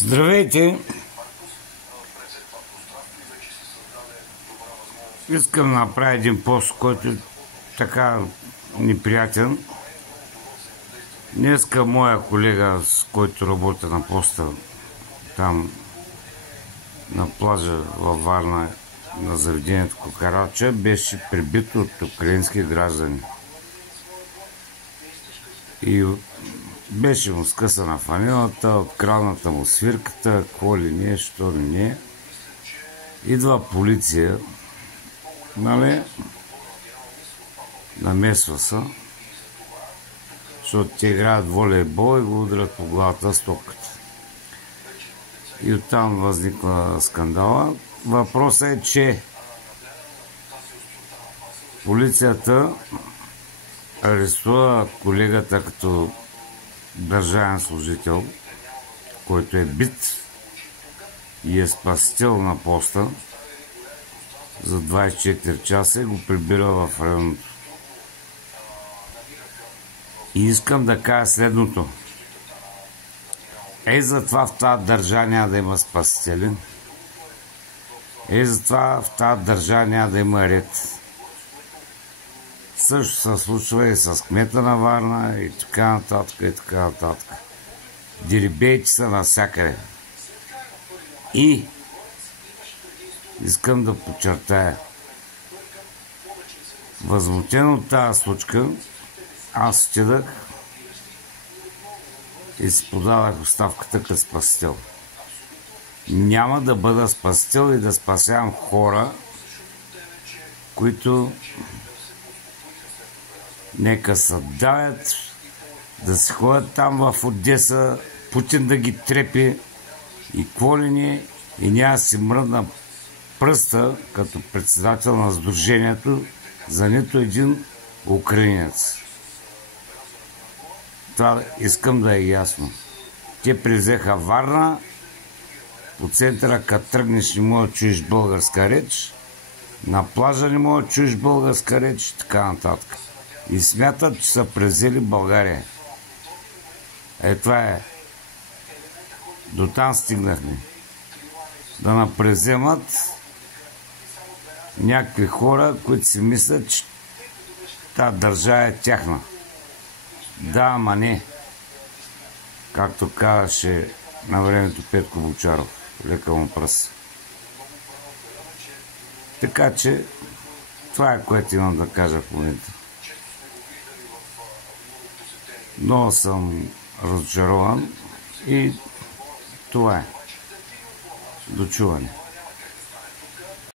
Здравейте! Искам да направя един пост, който е така неприятен. Днеска моя колега, с който работя на поста, там на плажа във Варна, на заведението Кокаралча, беше прибит от украински граждани. И беше му скъсана фанилата, открадната му свирката, какво ли не, що ли не. Идва полиция, нали, намесва се, защото те играят волейбол и го удрят по главата с топката. И оттам възниква скандала. Въпросът е, че полицията арестува колегата като държавен служител, който е бит и е спасител на поста за 24 часа и го прибира в районното. И искам да кажа следното. Затова в тази държава няма да има спасители. Затова в тази държава няма да има ред. Също се случва и с кмета на Варна и така нататък, и така нататък. Дирибейки са навсякъде. И искам да подчертая, възмутен от тази случка, аз отидах и си подадах оставката като спасител. Няма да бъда спасител и да спасявам хора, които нека се давят, да си ходят там в Одеса, Путин да ги трепи и какво ли не, и няма да си мръдна пръста като председател на сдружението за нито един украинец. Това искам да е ясно. Те привзеха Варна, по центъра, като тръгнеш, не може да чуеш българска реч, на плажа не може да чуеш българска реч и така нататък. И смятат, че са превзели България. Това е. До там стигнахме. Да напревземат някакви хора, които си мислят, че тази държава е тяхна. Да, ама не. Както казваше на времето Петко Бочаров. Лека му пръс. Така че това е, което имам да кажа в момента. Много съм разочарован и това е. До чуване.